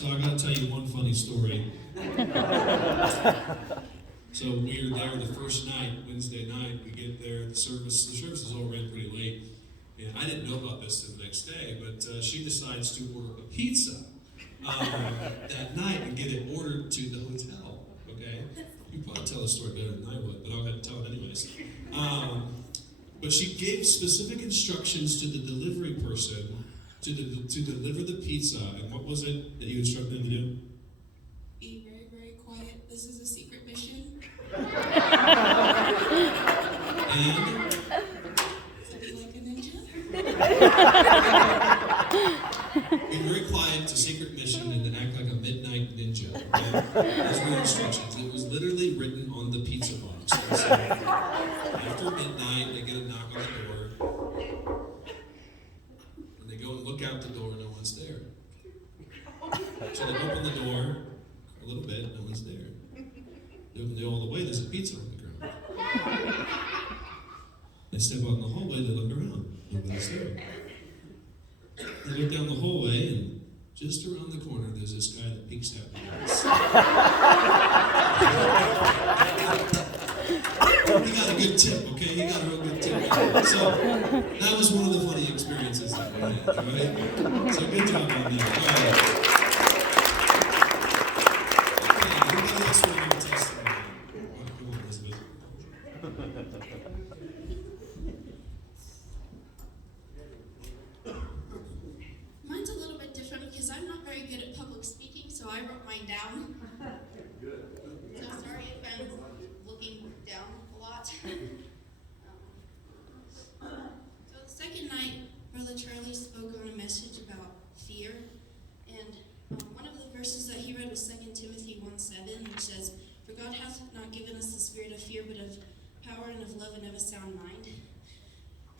So I got to tell you one funny story. So we were there the first night, Wednesday night. We get there, the service is all ran pretty late. And I didn't know about this the next day, but she decides to order a pizza that night and get it ordered to the hotel. Okay, you probably tell the story better than I would, but I'll have to tell it anyways. But she gave specific instructions to the delivery person to deliver the pizza. And what was it that you instructed them to do? Be very, very quiet. This is a secret mission. And So be like a ninja. be very quiet, it's a secret mission, and to act like a midnight ninja. Okay? Those were the instructions. It was literally written on the pizza box. So after midnight, they get a knock on the door. And they go and look out the door, no one's there. So they open the door a little bit, no one's there. They open it all the way, there's a pizza on the ground. They step out in the hallway, they look around, nobody's there. They look down the hallway, and just around the corner, there's this guy that peeks out at us. He got a good tip, okay? He got a real good tip. So, that was one of the funny experiences that we had, right? So, good job on that. All right. Okay, anybody else want to give a testimony? Come on, Elizabeth. Mine's a little bit different because I'm not very good at public speaking, so I wrote mine down. So sorry if I'm looking down a lot. So the second night, Brother Charlie spoke on a message about fear, and one of the verses that he read was 2 Timothy 1:7, which says, "For God hath not given us the spirit of fear, but of power and of love and of a sound mind."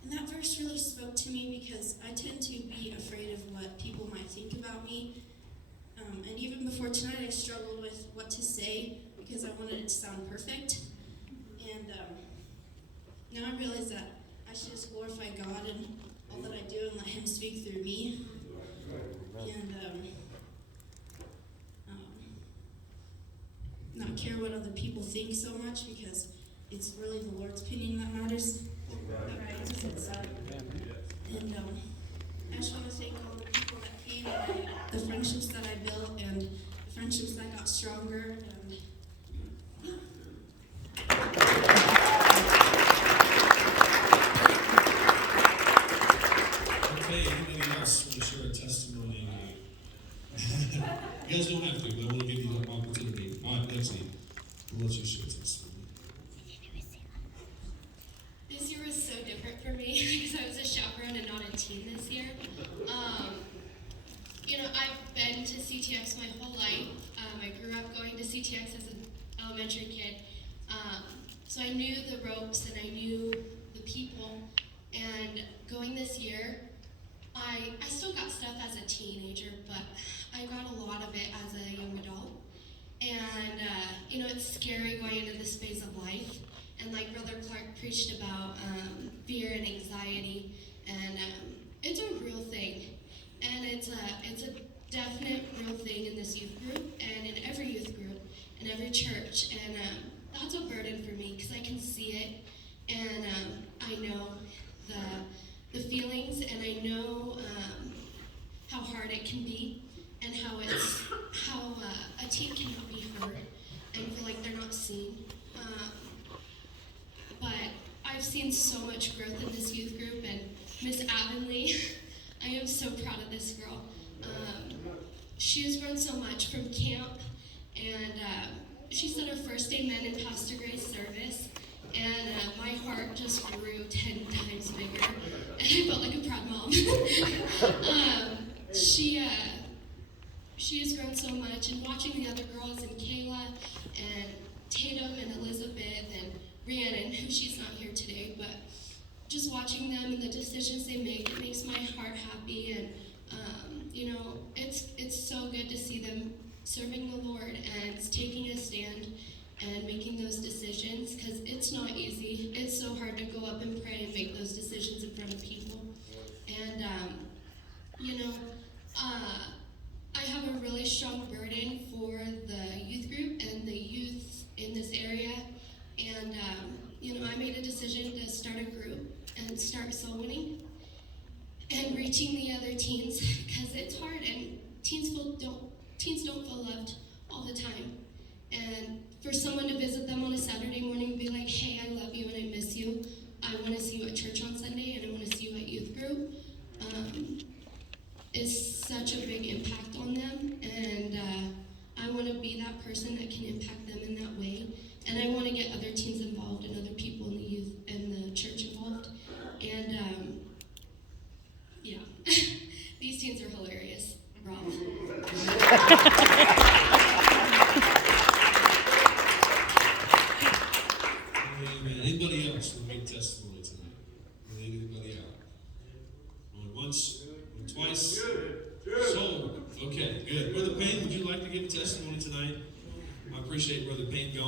And that verse really spoke to me because I tend to be afraid of what people might think about me. And even before tonight, I struggled with what to say because I wanted it to sound perfect. And now I realize that I should just glorify God in all that I do and let Him speak through me. And not care what other people think so much because it's really the Lord's opinion that matters. And I just want to thank all the people that came and the friendships that I built and the friendships that got stronger. And Okay, anybody else want to share a testimony? You guys don't have to, but I want to give you the opportunity. All right, Lexi, we'll let you share a testimony. This year was so different for me because I was a chaperone and not a teen this year. I've been to CTX my whole life. I grew up going to CTX as an elementary kid. So I knew the ropes and I knew the people. And going this year, I still got stuff as a teenager, but I got a lot of it as a young adult. And, it's scary going into the space of life. And like Brother Clark preached about fear and anxiety, and it's a real thing. And it's a definite real thing in this youth group, and in every youth group, and every church. And that's a burden for me, because I can see it, and I know the feelings, and I know how hard it can be, and how a teen cannot be heard, and feel like they're not seen. But I've seen so much growth in this youth group, and Miss Avonlea, I am so proud of this girl. She has grown so much from camp, and she said her first amen in Pastor Gray's service, and my heart just grew 10 times bigger, and I felt like a proud mom. She has grown so much, and watching the other girls, and Kayla, and Tatum, and Elizabeth, and Rhiannon, who she's not here today, but just watching them and the decisions they make, it makes my heart happy, and it's so good to see them serving the Lord and taking a stand and making those decisions, because it's not easy. It's so hard to go up and pray and make those decisions in front of people. And I have a really strong teens don't feel loved all the time. And for someone to visit them on a Saturday morning and be like, hey, I love you and I miss you. I want to see you at church on Sunday and I want to see you at youth group, is such a big impact on them. And I want to be that person that can impact them in that way. And I want to get other teens involved and other people in the youth and the church involved. And yeah, these teens are hilarious. Rob. Amen. Anybody else with a testimony tonight? Anybody out? Going once, going twice? Sold. Okay, good. Brother Payne, would you like to give a testimony tonight? I appreciate Brother Payne going.